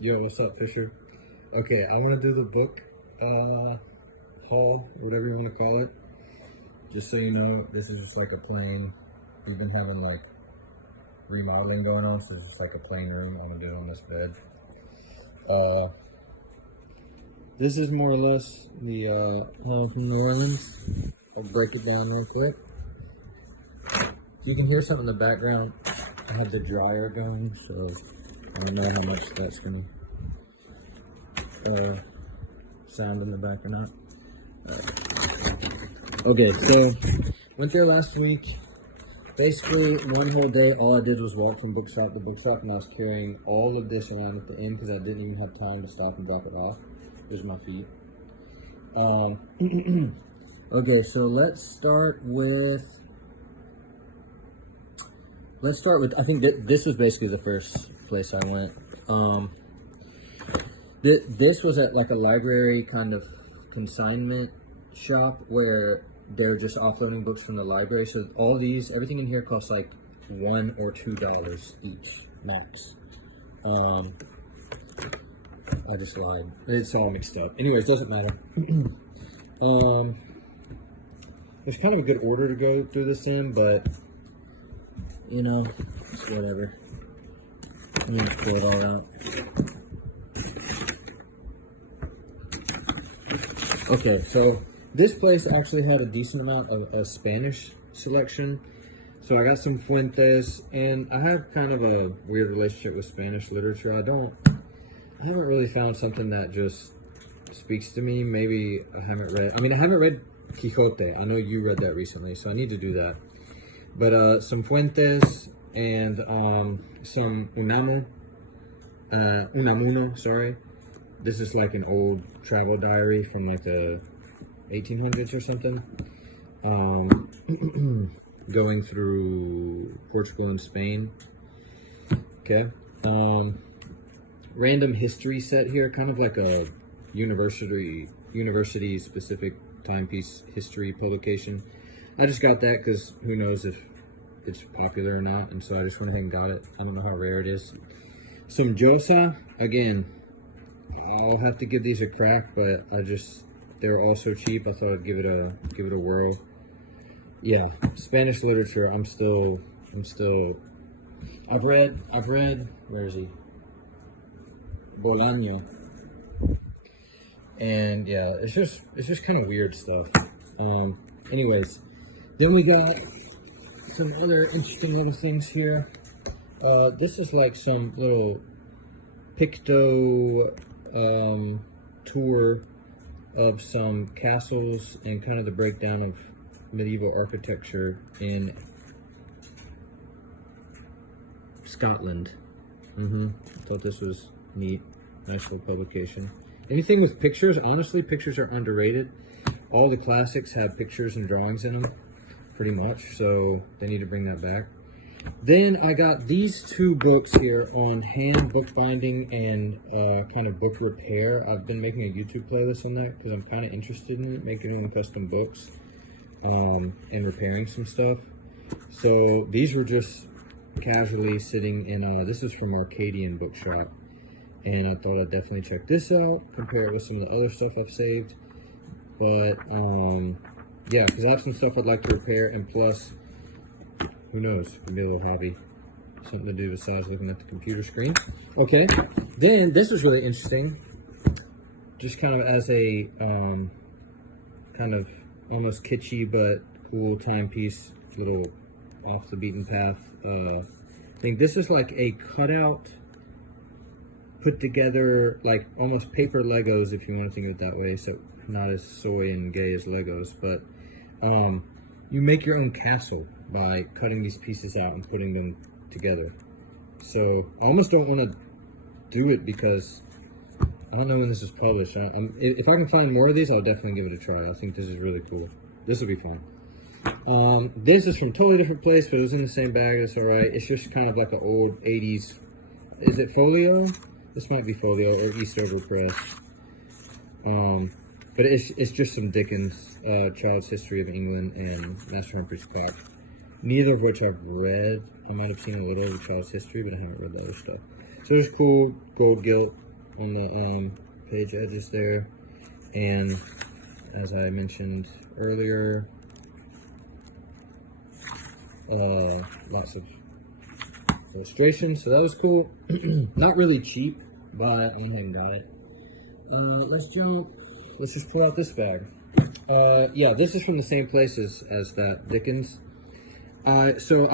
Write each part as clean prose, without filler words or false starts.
Yo, what's up, Fisher? Okay, I want to do the book haul, whatever you want to call it. Just so you know, this is just like a plain. We've been having like remodeling going on, so it's just like a plain room. I'm gonna do it on this bed. Uh, this is more or less the home from New Orleans. I'll break it down real quick. If you can hear something in the background, I have the dryer going, so I don't know how much that's gonna sound in the back or not. Okay, so went there last week. Basically, one whole day, all I did was walk from bookshop to bookshop, and I was carrying all of this around at the end because I didn't even have time to stop and drop it off. There's my feet. Okay, so let's start with. I think that this was basically the first place I went. This was at like a library kind of consignment shop where they're just offloading books from the library. So all these, everything in here costs like $1 or $2 each max. I just lied. It's all mixed up. Anyways, doesn't matter. There's kind of a good order to go through this in, but you know, it's whatever. Let me just pull it all out. Okay, so this place actually had a decent amount of Spanish selection. So I got some Fuentes, and I have kind of a weird relationship with Spanish literature. I haven't really found something that just speaks to me. Maybe I haven't read Quixote. I know you read that recently, so I need to do that. But some Fuentes and some Unamuno, sorry. This is like an old travel diary from like the 1800s or something. Going through Portugal and Spain. Okay. Random history set here, kind of like a university specific timepiece history publication. I just got that because who knows if it's popular or not, and so I just went ahead and got it. I don't know how rare it is. Some Josa, again, I'll have to give these a crack, but they're all so cheap. I thought I'd give it a whirl. Yeah, Spanish literature. I've read. Where is he? Bolaño. And yeah, it's just kind of weird stuff. Anyways, then we got some other interesting little things here. This is like some little Picto tour of some castles and kind of the breakdown of medieval architecture in Scotland. I thought this was neat. Nice little publication. Anything with pictures, honestly, pictures are underrated. All the classics have pictures and drawings in them, pretty much, so they need to bring that back. Then I got these two books here on hand bookbinding and kind of book repair. I've been making a YouTube playlist on that because I'm kind of interested in it, making custom books and repairing some stuff. So these were just casually sitting in, this is from Arcadian Bookshop. And I thought I'd definitely check this out, compare it with some of the other stuff I've saved. But, yeah, because I have some stuff I'd like to repair, and plus, who knows, it could be a little hobby. Something to do besides looking at the computer screen. Okay, then this was really interesting. Just kind of as a, kind of almost kitschy but cool timepiece, little off the beaten path. I think this is like a cutout, put together, like almost paper Legos, if you want to think of it that way. So not as soy and gay as Legos, but you make your own castle by cutting these pieces out and putting them together. So I almost don't want to do it because I don't know when this is published. If I can find more of these, I'll definitely give it a try. I think this is really cool. This will be fun. This is from a totally different place, but it was in the same bag. That's all right. It's just kind of like an old 80s. Is it folio? This might be folio or Eastover Press. But it's just some Dickens, Child's History of England and Master Humphrey's Clock. Neither of which I've read. I might have seen a little of Child's History, but I haven't read the other stuff. So there's cool gold gilt on the page edges there, and as I mentioned earlier, lots of illustrations, so that was cool. Not really cheap, but I went ahead and got it. Let's just pull out this bag. Yeah, this is from the same place as that Dickens. So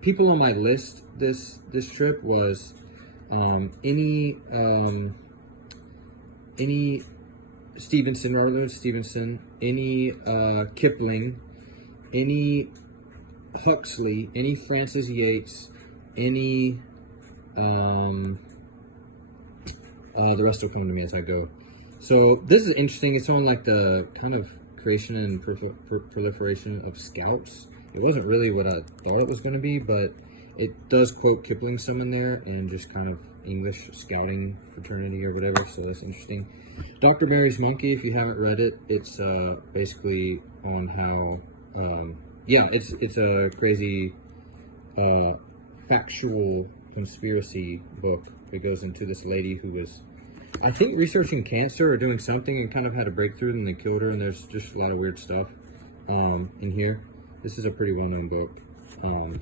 people on my list this trip was any Stevenson, Robert Stevenson, any Kipling, any Huxley, any Francis Yates, any the rest will come to me as I go. So this is interesting. It's on like the kind of creation and proliferation of scouts. It wasn't really what I thought it was going to be, but it does quote Kipling some in there, and just kind of English scouting fraternity or whatever, so that's interesting. Dr. Mary's Monkey, if you haven't read it, it's basically on how, yeah, it's a crazy factual conspiracy book. It goes into this lady who was, I think, researching cancer or doing something and kind of had a breakthrough, and they killed her, and there's just a lot of weird stuff in here. This is a pretty well-known book.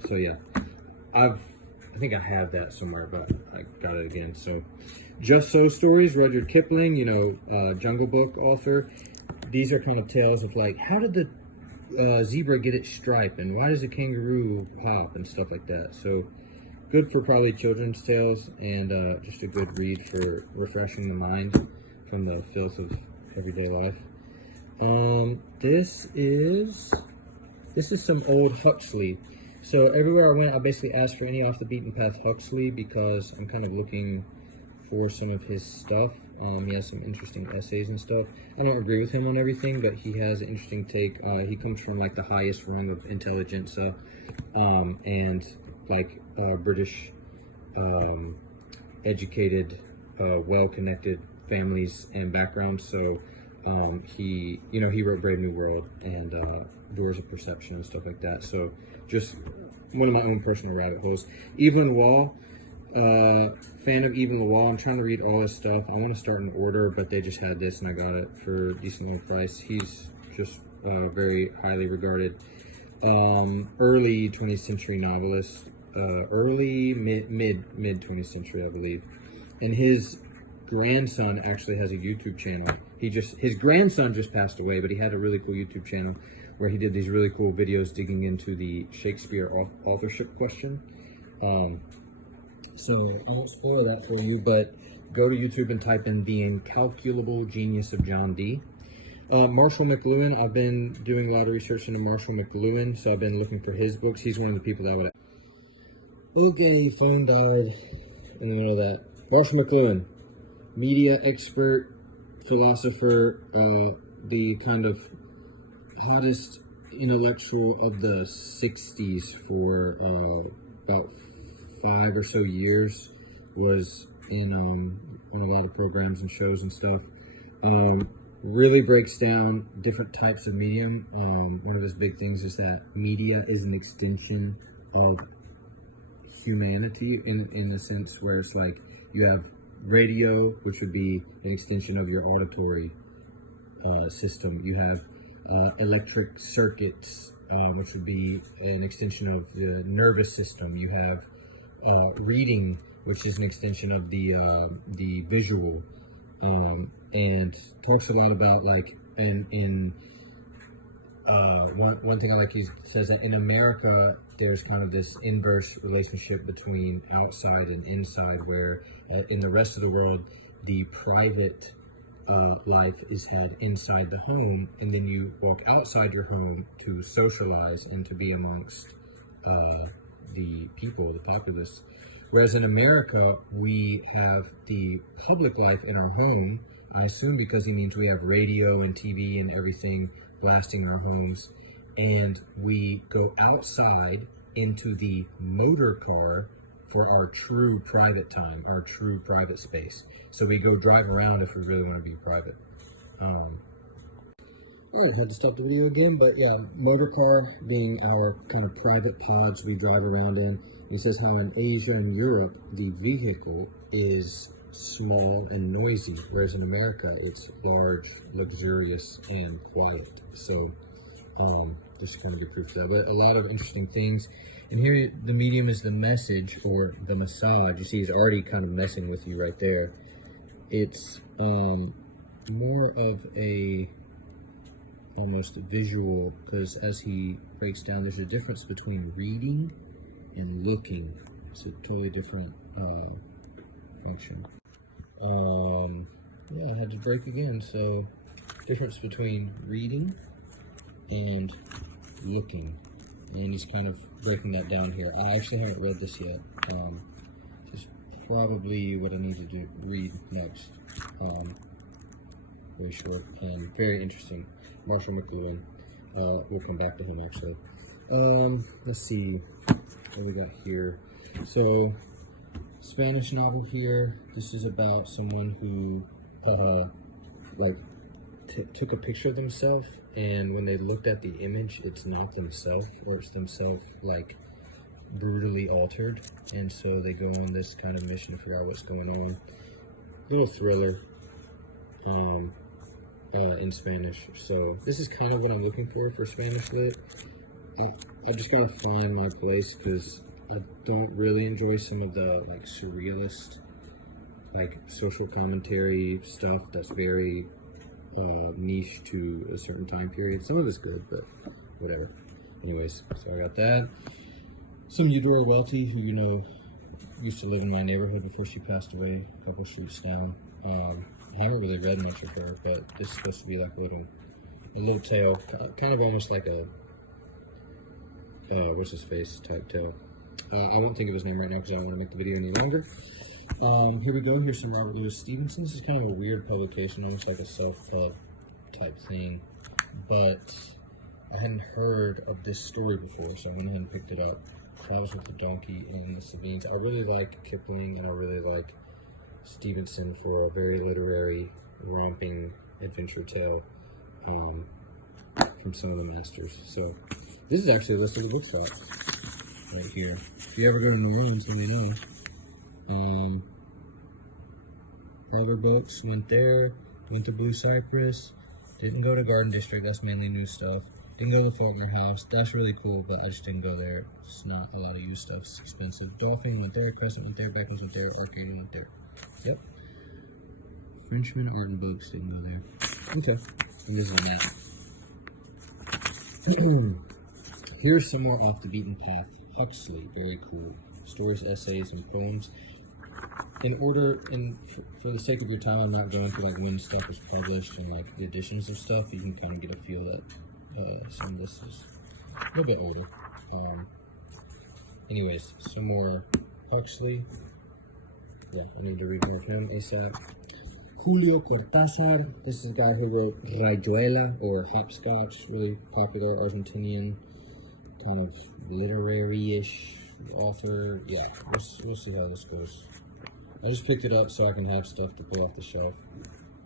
So yeah, I think I have that somewhere, but I got it again. So Just So Stories, Rudyard Kipling, you know, Jungle Book author. These are kind of tales of like, how did the zebra get its stripe, and why does the kangaroo hop, and stuff like that. So good for probably children's tales, and just a good read for refreshing the mind from the filth of everyday life. This is some old Huxley. So everywhere I went, I basically asked for any off the beaten path Huxley, because I'm kind of looking for some of his stuff. He has some interesting essays and stuff. I don't agree with him on everything, but he has an interesting take. He comes from like the highest rung of intelligentsia, and like British educated, well-connected families and backgrounds. So he wrote Brave New World and Doors of Perception and stuff like that. So just one of my own personal rabbit holes. Evelyn Waugh, fan of Evelyn Waugh. I'm trying to read all his stuff. I want to start in order, but they just had this and I got it for a decent little price. He's just very highly regarded early 20th century novelist, early mid 20th century, I believe. And his grandson actually has a YouTube channel. His grandson just passed away, but he had a really cool YouTube channel where he did these really cool videos digging into the Shakespeare authorship question. So I won't spoil that for you, but go to YouTube and type in The Incalculable Genius of John Dee. Marshall McLuhan, I've been doing a lot of research into Marshall McLuhan, so I've been looking for his books. He's one of the people that would... Okay, phone died in the middle of that. Marshall McLuhan, media expert, philosopher, the kind of hottest intellectual of the 60s for about 5 or so years, was in a lot of programs and shows and stuff. Really breaks down different types of medium. One of his big things is that media is an extension of humanity in the sense where it's like you have radio, which would be an extension of your auditory system. You have electric circuits, which would be an extension of the nervous system. You have reading, which is an extension of the visual, and talks a lot about like one thing I like, he says that in America there's kind of this inverse relationship between outside and inside, where in the rest of the world the private life is had inside the home, and then you walk outside your home to socialize and to be amongst the people, the populace. Whereas in America, we have the public life in our home, I assume because he means we have radio and TV and everything blasting our homes, and we go outside into the motor car for our true private time, our true private space. So we go drive around if we really want to be private. I had to stop the video again, but yeah, motor car being our kind of private pods we drive around in. He says how in Asia and Europe, the vehicle is small and noisy, whereas in America, it's large, luxurious, and quiet. So, just kind of get proof of that. But a lot of interesting things. And here, the medium is the message, or the massage. You see, he's already kind of messing with you right there. It's more of a almost visual, because as he breaks down, there's a difference between reading and looking. It's a totally different function. Yeah, I had to break again. So, difference between reading and looking, and he's kind of breaking that down here. I actually haven't read this yet. Just probably what I need to do read next. Very short and very interesting. Marshall McLuhan. We'll come back to him actually. Let's see what we got here. So, Spanish novel here. This is about someone who took a picture of themselves, and when they looked at the image, it's not themselves, or it's themselves like brutally altered, and so they go on this kind of mission to figure out what's going on. Little thriller in Spanish. So this is kind of what I'm looking for Spanish lit. I just gotta find my place, because I don't really enjoy some of the like surrealist, like social commentary stuff that's very niche to a certain time period. Some of it's good, but whatever. Anyways, so I got that. Some Eudora Welty, who used to live in my neighborhood before she passed away, a couple streets down. I haven't really read much of her, but this is supposed to be like a little tale, kind of almost like a what's his face type tale. I won't think of his name right now because I don't want to make the video any longer. Here we go. Here's some Robert Louis Stevenson. This is kind of a weird publication, almost like a self-help type thing, but I hadn't heard of this story before, so I went ahead and picked it up. Travels with the Donkey and the Sabines. I really like Kipling, and I really like Stevenson for a very literary, romping adventure tale from some of the masters. So this is actually a list of the bookstop right here. If you ever go to New Orleans, let me know. Oliver Books, went there, went to Blue Cypress, didn't go to Garden District, that's mainly new stuff. Didn't go to the Faulkner House, that's really cool, but I just didn't go there. It's not a lot of used stuff, it's expensive. Dolphin went there, Crescent went there, Beckman's went there, Orchid went there. Yep. Frenchman, Art and Books didn't go there. Okay, I'm just on that. Here's some more off the beaten path. Huxley, very cool. Stories, essays, and poems. For the sake of your time, I'm not going through like when stuff was published and like the editions of stuff. You can kind of get a feel that some of this is a little bit older. Anyways, some more Huxley. Yeah, I need to read more of him ASAP. Julio Cortázar. This is the guy who wrote Rayuela, or Hopscotch, really popular Argentinian kind of literary-ish author. Yeah, we'll see how this goes. I just picked it up so I can have stuff to pull off the shelf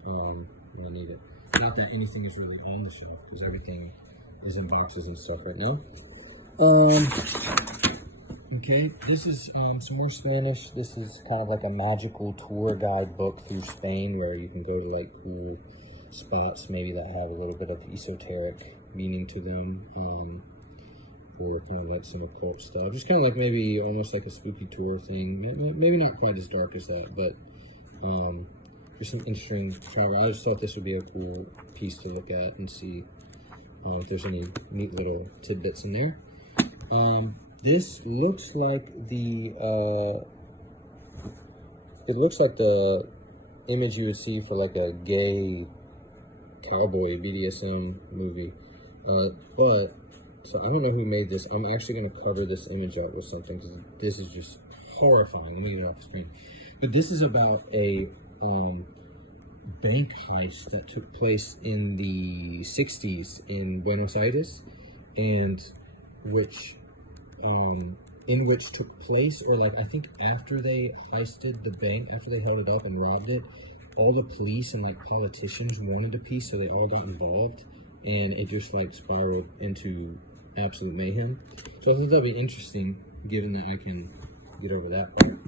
when I need it. Not that anything is really on the shelf, because everything is in boxes and stuff right now. Okay, this is some more Spanish. This is kind of like a magical tour guide book through Spain, where you can go to like cool spots maybe that have a little bit of esoteric meaning to them. Or kind of like some occult stuff. Just kind of like maybe almost like a spooky tour thing. Maybe not quite as dark as that, but there's some interesting travel. I just thought this would be a cool piece to look at and see if there's any neat little tidbits in there. This looks like the image you would see for like a gay cowboy BDSM movie, but. So I don't know who made this. I'm actually going to cover this image up with something, because this is just horrifying. Let me get it off the screen. But this is about a bank heist that took place in the 60s in Buenos Aires, and in which took place, or like I think after they heisted the bank, after they held it up and robbed it, all the police and like politicians wanted a piece, so they all got involved, and it just like spiraled into absolute mayhem. So I think that'd be interesting given that I can get over that part.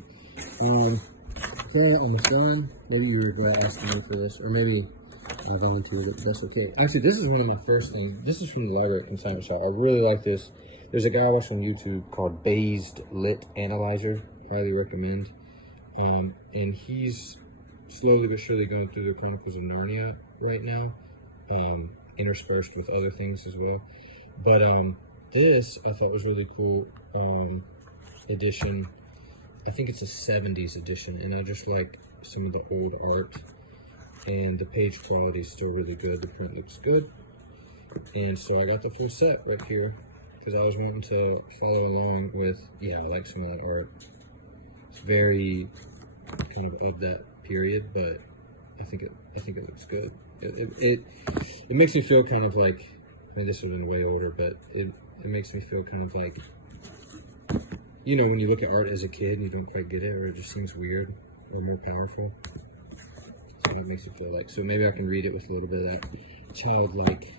Okay, almost done. Maybe you regret asking me for this, or maybe I volunteered it, but that's okay. Actually, this is one of my first things. This is from the Library Consignment Shop. I really like this. There's a guy I watch on YouTube called Based Lit Analyzer. Highly recommend. And he's slowly but surely going through the Chronicles of Narnia right now, interspersed with other things as well. But this I thought was really cool edition. I think it's a 70s edition, and I just like some of the old art. And the page quality is still really good. The print looks good. And so I got the full set right here because I was wanting to follow along with, yeah, I like some of that art. It's very kind of that period, but I think it looks good. It makes me feel kind of like, I mean, this would have been way older, but it makes me feel kind of like, you know, when you look at art as a kid and you don't quite get it, or it just seems weird or more powerful. So that makes you feel like. So maybe I can read it with a little bit of that childlike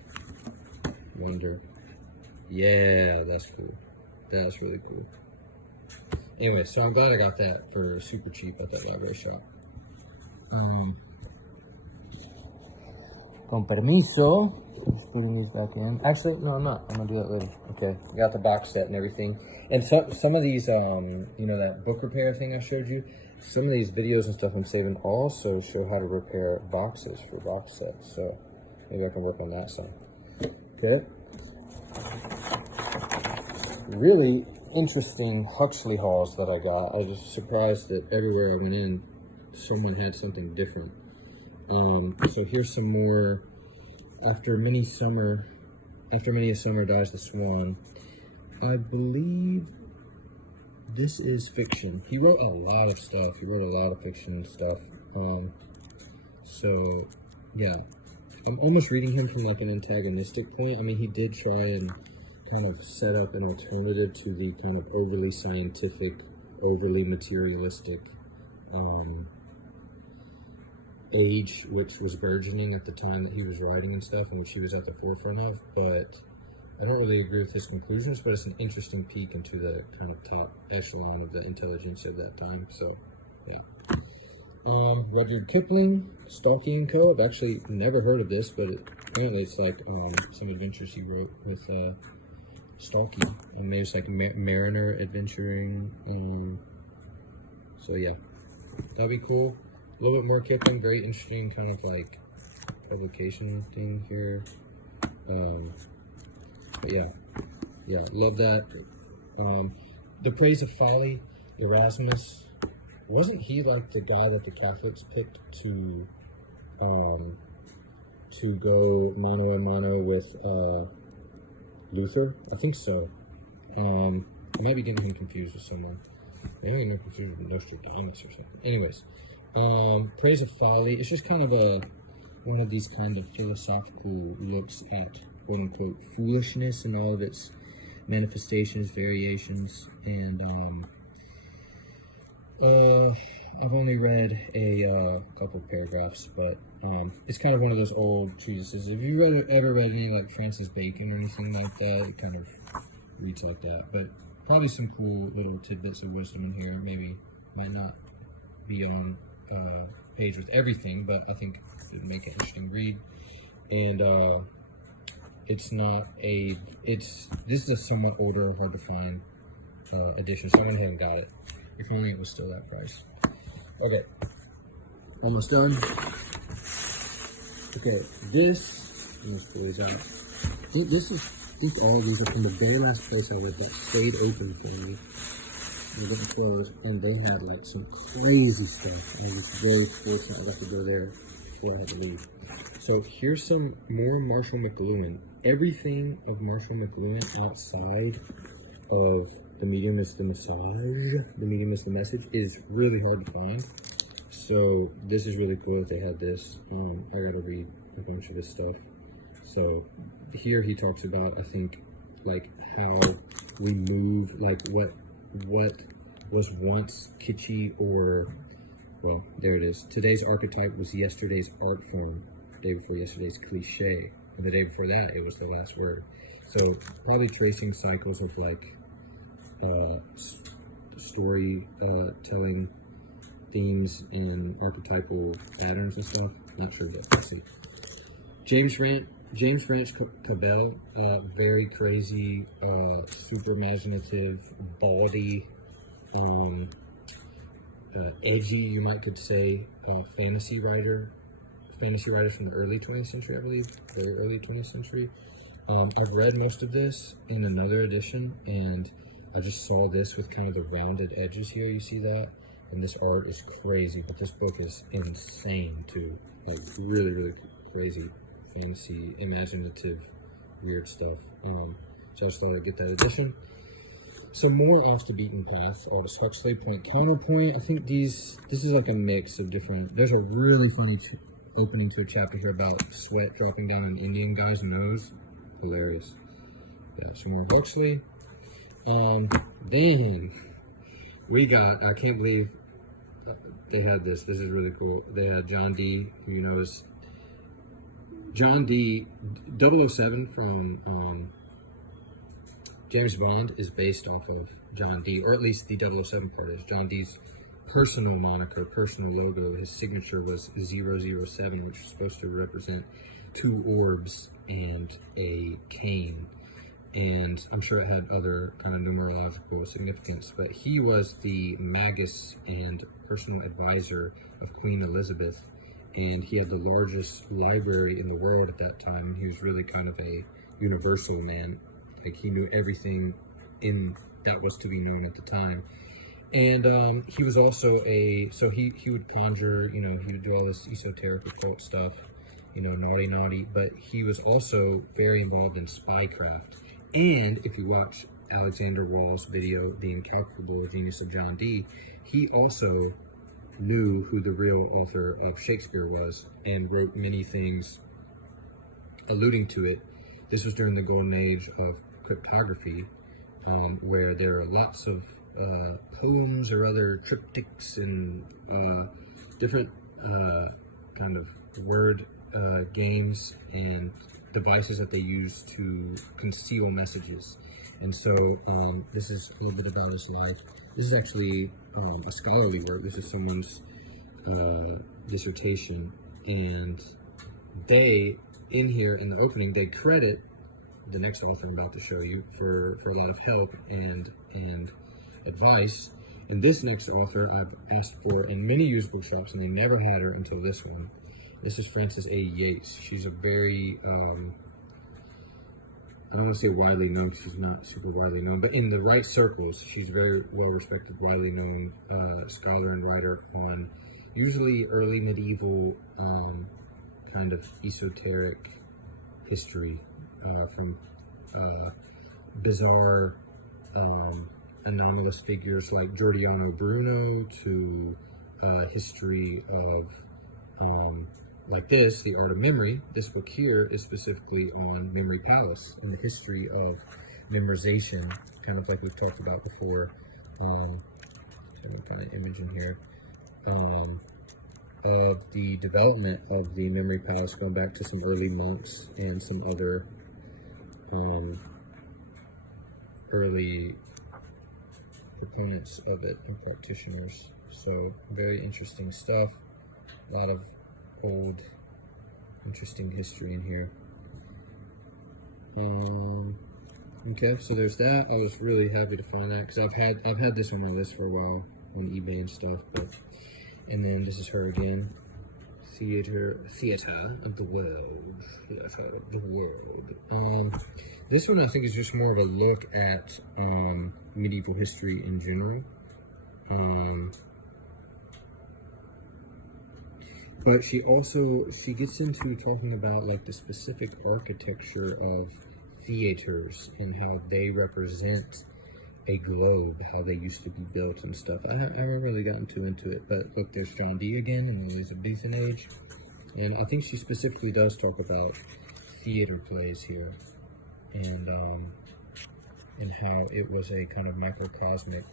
wonder. Yeah, that's cool. That's really cool. Anyway, so I'm glad I got that for super cheap at that library shop. Con permiso. Just putting these back in. Actually, no, I'm not. I'm gonna do that later. Okay, got the box set and everything. And some of these, you know, that book repair thing I showed you. Some of these videos and stuff I'm saving also show how to repair boxes for box sets. So maybe I can work on that some. Okay. Really interesting Huxley hauls that I got. I was just surprised that everywhere I went in, someone had something different. So here's some more. After many a summer dies the swan. I believe this is fiction. He wrote a lot of stuff. He wrote a lot of fiction stuff. So yeah, I'm almost reading him from like an antagonistic point. I mean, he did try and kind of set up an alternative to the kind of overly scientific, overly materialistic age which was burgeoning at the time that he was writing and stuff, and which he was at the forefront of. But I don't really agree with his conclusions, but it's an interesting peek into the kind of top echelon of the intelligence of that time. So yeah. Rudyard Kipling, Stalky & Co. I've actually never heard of this, but apparently it's like some adventures he wrote with Stalky. Maybe it's like Mariner adventuring. So yeah, that'd be cool. A little bit more Kipling, very interesting kind of like publication thing here. But yeah, love that. The Praise of Folly, Erasmus. Wasn't he like the guy that the Catholics picked to go mano a mano with Luther? I think so. I might be getting him confused with someone. Maybe I'm confused with Nostradamus or something. Anyways, Praise of Folly. It's just kind of one of these kind of philosophical looks at quote unquote foolishness and all of its manifestations, variations, and I've only read a couple paragraphs, but it's kind of one of those old treatises. Have you ever read any like Francis Bacon or anything like that? It kind of reads like that, but probably some cool little tidbits of wisdom in here. Maybe might not be on page with everything, but I think it would make an interesting read. And this is a somewhat older, hard to find edition, so I went ahead and got it. If only it was still that price. Okay, almost done. Okay, let's pull these out. I think all of these are from the very last place I lived that stayed open for me. They didn't close, and they had like some crazy stuff. And I was very fortunate I got to go there before I had to leave. So here's some more Marshall McLuhan. Everything of Marshall McLuhan outside of The Medium is the Massage, The Medium is the Message, is really hard to find. So this is really cool that they had this. I gotta read a bunch of this stuff. So here he talks about, I think, like how we move, like what was once kitschy, or, well, there it is. Today's archetype was yesterday's art form. The day before yesterday's cliche. And the day before that, it was the last word. So probably tracing cycles of like story telling themes and archetypal patterns and stuff. Not sure yet. Let's see. James Ranch Cabell, very crazy, super imaginative, bawdy, edgy, you might could say, fantasy writers from the early 20th century, I believe, very early 20th century. I've read most of this in another edition, and I just saw this with kind of the rounded edges here. You see that? And this art is crazy, but this book is insane too. Like really, really crazy, fantasy, imaginative, weird stuff. So I just thought I'd get that edition. Some more off the beaten path. Aldous Huxley, Point Counterpoint. I think this is like a mix of different. There's a really funny opening to a chapter here about sweat dropping down an Indian guy's nose. Hilarious. Yeah, some more Huxley. Then we got, I can't believe they had this. This is really cool. They had John Dee, who you know is John Dee. 007 from James Bond is based off of John Dee, or at least the 007 part is. John Dee's personal moniker, personal logo, his signature was 007, which is supposed to represent 2 orbs and a cane. And I'm sure it had other kind of numerological significance, but he was the magus and personal advisor of Queen Elizabeth, and he had the largest library in the world at that time. He was really kind of a universal man. Like, he knew everything in that was to be known at the time. And he was also so he would conjure, you know, he would do all this esoteric occult stuff, you know, naughty, but he was also very involved in spycraft. And if you watch Alexander Wall's video, The Incalculable Genius of John Dee, he also knew who the real author of Shakespeare was and wrote many things alluding to it. This was during the golden age of cryptography, where there are lots of poems or other triptychs and different kind of word games and devices that they use to conceal messages. And so this is a little bit about his life. This is actually a scholarly work. This is someone's dissertation, and they, in here in the opening, they credit the next author I'm about to show you for a lot of help and advice. And this next author I've asked for in many used bookshops, and they never had her until this one. This is Frances A. Yates. She's a very, I don't want to say widely known, she's not super widely known, but in the right circles, she's very well-respected, widely known scholar and writer on usually early medieval kind of esoteric history, from bizarre, anomalous figures like Giordano Bruno to history of like this, The Art of Memory. This book here is specifically on Memory Palace and the history of memorization, kind of like we've talked about before. I'm going to find an image in here of the development of the Memory Palace, going back to some early monks and some other early proponents of it and practitioners. So very interesting stuff. A lot of old, interesting history in here. Okay, so there's that. I was really happy to find that because I've had this on my list for a while on eBay and stuff. And then this is her again. Theater of the World. Theater of the World. This one I think is just more of a look at medieval history in general. But she gets into talking about like the specific architecture of theaters and how they represent a globe, how they used to be built and stuff. I haven't really gotten too into it, but look, there's John Dee again in the Elizabethan age, and I think she specifically does talk about theater plays here, and how it was a kind of microcosmic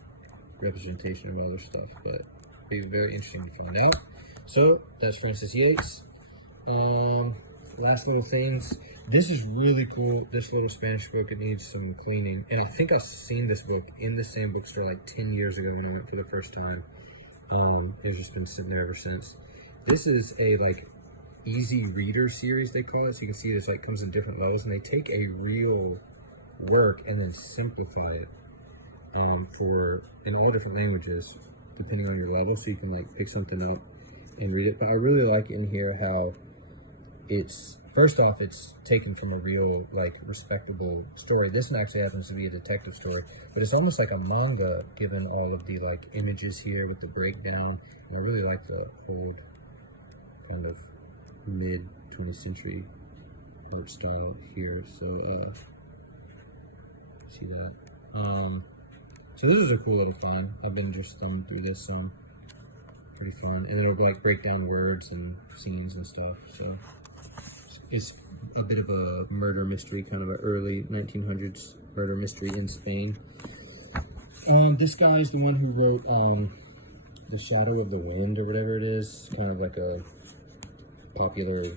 representation of other stuff. But it'd be very interesting to find out. So that's Frances Yates. last little things. This is really cool. This little Spanish book, it needs some cleaning. And I think I've seen this book in the same bookstore like 10 years ago when I went for the first time. It's just been sitting there ever since. This is a like easy reader series, they call it. So you can see this like comes in different levels, and they take a real work and then simplify it for in all different languages depending on your level, so you can like pick something up and read it. But I really like in here how it's, first off, it's taken from a real like respectable story. This one actually happens to be a detective story, but it's almost like a manga given all of the like images here with the breakdown. And I really like the old kind of mid 20th century art style here. So see that. So this is a cool little find. I've been just thumbing through this some. Pretty fun. And then it'll like break down words and scenes and stuff. So it's a bit of a murder mystery, kind of an early 1900s murder mystery in Spain. And this guy is the one who wrote The Shadow of the Wind or whatever it is. Kind of like a popular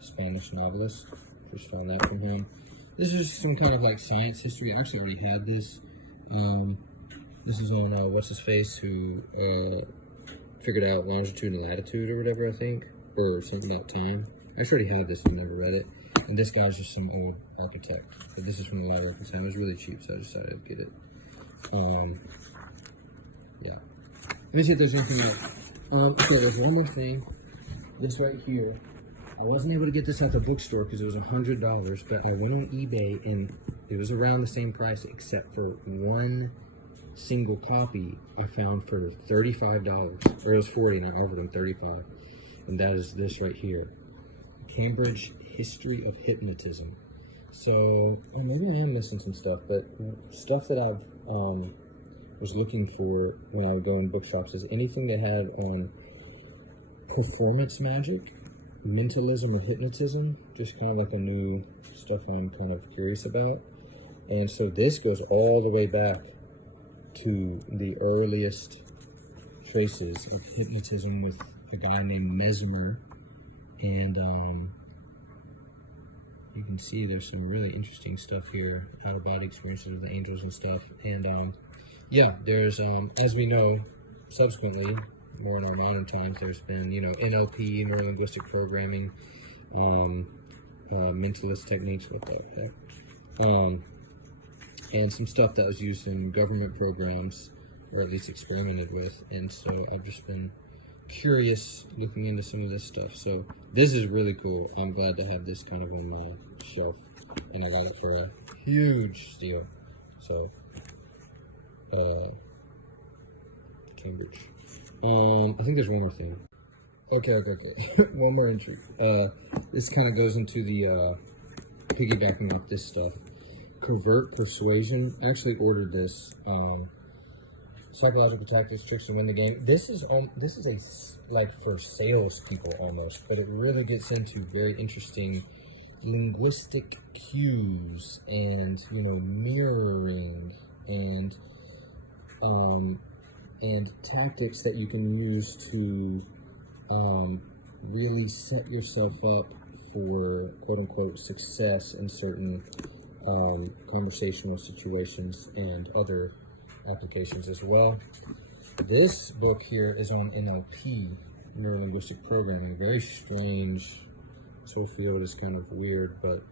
Spanish novelist. Just found that from him. This is some kind of like science history. I actually already had this. This is on what's his face, who figured out longitude and latitude or whatever, I think, or something about time. I actually already had this and never read it. And this guy's just some old architect. But this is from the library at the time. It was really cheap, so I decided to get it. Yeah. Let me see if there's anything else. Okay, there's one more thing. This right here. I wasn't able to get this at the bookstore because it was $100, but I went on eBay and it was around the same price except for one single copy I found for $35, or it was 40 and I offered them 35, and that is this right here, Cambridge History of Hypnotism. So maybe I am missing some stuff, but stuff that I've was looking for when I would go in bookshops is anything they had on performance magic, mentalism or hypnotism, just kind of like a new stuff I'm kind of curious about. And so this goes all the way back to the earliest traces of hypnotism with a guy named Mesmer. And you can see there's some really interesting stuff here, out-of-body experiences with the angels and stuff. And yeah, there's, as we know, subsequently, more in our modern times, there's been, you know, NLP, neuro-linguistic programming, mentalist techniques, what the heck, and some stuff that was used in government programs, or at least experimented with. And so I've just been curious looking into some of this stuff. So this is really cool. I'm glad to have this kind of on my shelf, and I got it for a huge steal. So Cambridge. I think there's one more thing. Okay. One more entry. This kind of goes into the piggybacking off this stuff. Covert persuasion. I actually ordered this. Psychological tactics, tricks to win the game. This is a like for sales people almost, but it really gets into very interesting linguistic cues and, you know, mirroring and tactics that you can use to really set yourself up for quote-unquote success in certain conversational situations and other applications as well. This book here is on NLP, neuro-linguistic programming. Very strange. This whole field is kind of weird, but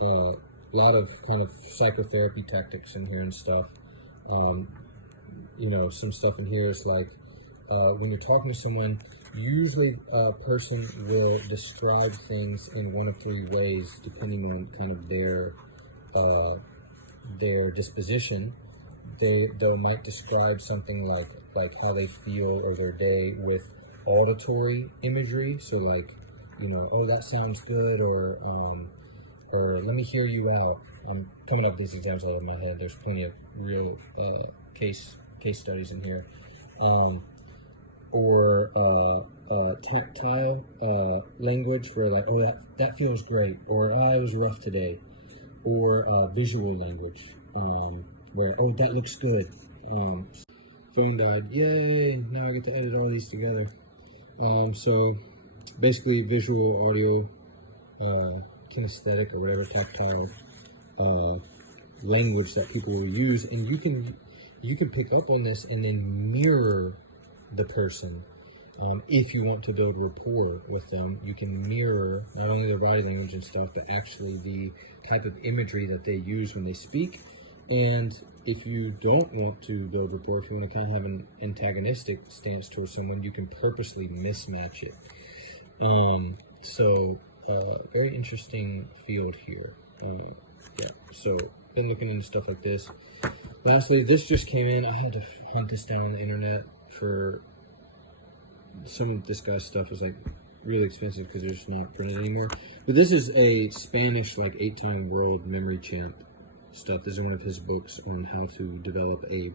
a lot of kind of psychotherapy tactics in here and stuff. You know, some stuff in here is like when you're talking to someone, usually a person will describe things in one of three ways depending on kind of their disposition. They might describe something like how they feel or their day with auditory imagery. So like, you know, oh, that sounds good, or let me hear you out. I'm coming up with these examples out of my head. There's plenty of real case studies in here. Or tactile language, where like, oh, that feels great, or oh, it was rough today. Or visual language, where, oh, that looks good. Phone died, yay, now I get to edit all these together. So basically visual, audio, kinesthetic, or whatever, tactile language that people will use, and you can pick up on this and then mirror the person. If you want to build rapport with them, you can mirror not only their body language and stuff, but actually the type of imagery that they use when they speak. And if you don't want to build rapport, if you want to kind of have an antagonistic stance towards someone, you can purposely mismatch it. Very interesting field here. Yeah, so been looking into stuff like this. Lastly, this just came in. I had to hunt this down on the internet for some of this guy's stuff is like really expensive because they're just not printed anymore. But this is a Spanish like 8-time world memory champ stuff. This is one of his books on how to develop a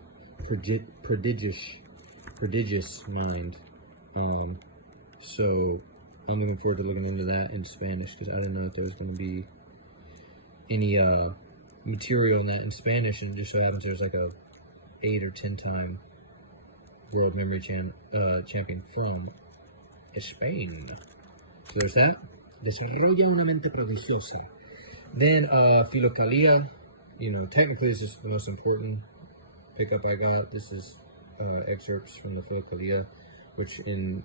prodigious mind. So I'm looking forward to looking into that in Spanish because I didn't know if there was going to be any material on that in Spanish, and it just so happens there's like a 8 or 10-time world memory champion from Spain. So there's that. Desarrolla una mente prodigiosa. Then Philokalia, technically this is the most important pickup I got. This is excerpts from the Philokalia, which in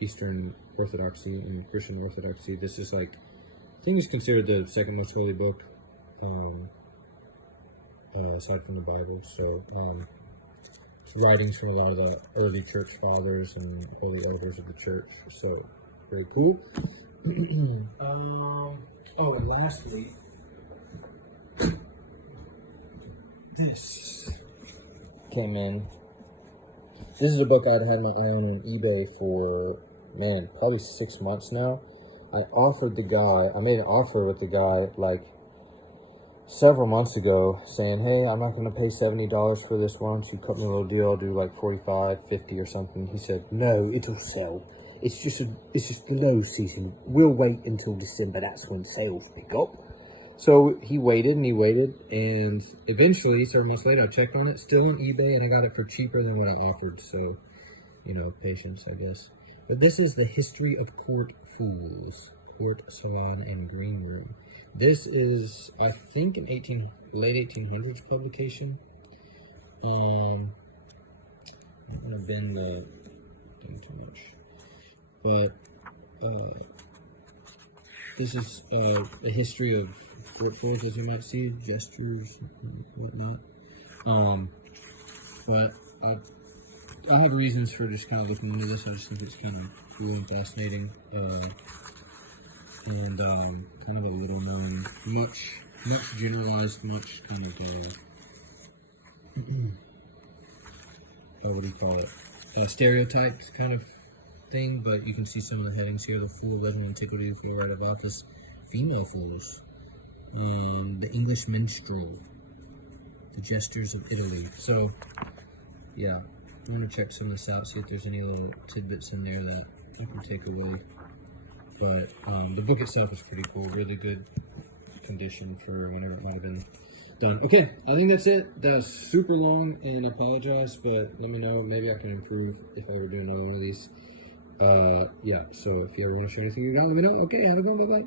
Eastern Orthodoxy and Christian Orthodoxy, this is like, I think it's considered the second most holy book, aside from the Bible. So writings from a lot of the early church fathers and holy elders of the church. So very cool. And lastly, this came in. This is a book I'd had my eye on eBay for, probably 6 months now. I made an offer with the guy like several months ago saying, hey, I'm not going to pay $70 for this one. So you cut me a little deal. I'll do like 45, 50 or something. He said, no, it'll sell. It's just the low season. We'll wait until December. That's when sales pick up. So he waited and eventually, several months later, I checked on it, still on eBay, and I got it for cheaper than what I offered. So, patience, I guess. But this is The History of Court Fools, Court, Salon, and Green Room. This is, I think, an late 1800s publication. I don't want to bend the thing too much. But this is a history of court fools, as you might see, gestures and whatnot. But I have reasons for just kind of looking into this. I just think it's kind of cool and fascinating. And kind of a little known, much generalized, much kind of what do you call it? Stereotyped kind of thing. But you can see some of the headings here: the Fool, Legend, Antiquity, the Fool, Right About This, Female Fools, the English Minstrel, the Gestures of Italy. So yeah, I'm gonna check some of this out, see if there's any little tidbits in there that I can take away. But the book itself is pretty cool, really good condition for whenever it might have been done. Okay, I think that's it. That was super long, and I apologize, but let me know. Maybe I can improve if I ever do another one of these. Yeah, so if you ever want to share anything you got, let me know. Okay, have a good one. Bye-bye.